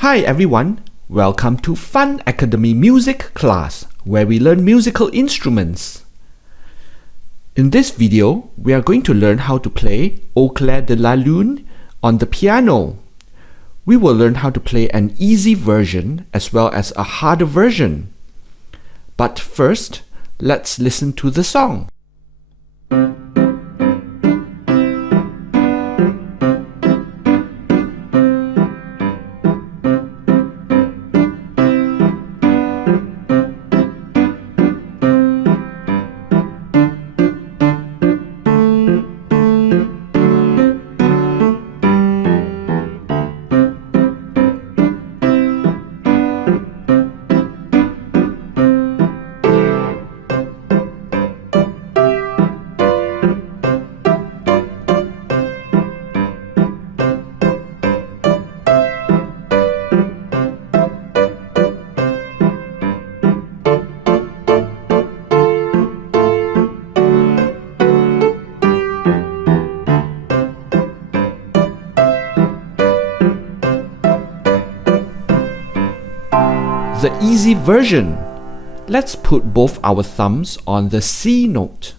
Hi everyone, welcome to Fun Academy Music class, where we learn musical instruments. In this video, we are going to learn how to play Au clair de la lune on the piano. We will learn how to play an easy version as well as a harder version. But first, let's listen to the song. The easy version. Let's put both our thumbs on the C note.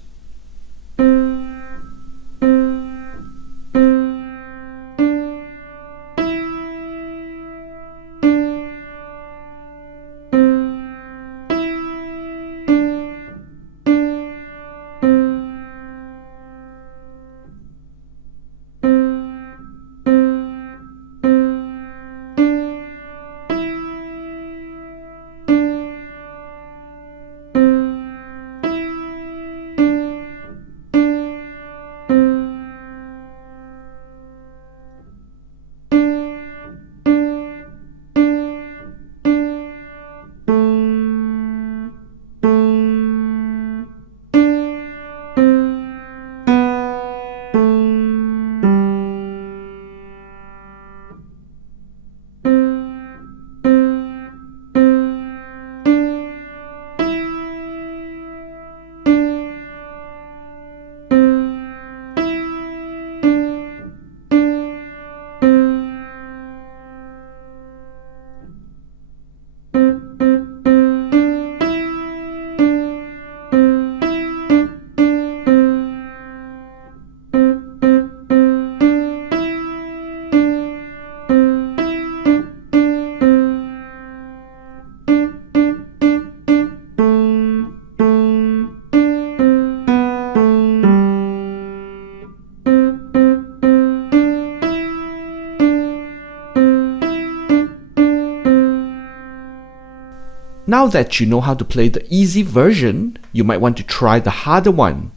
Now that you know how to play the easy version, you might want to try the harder one.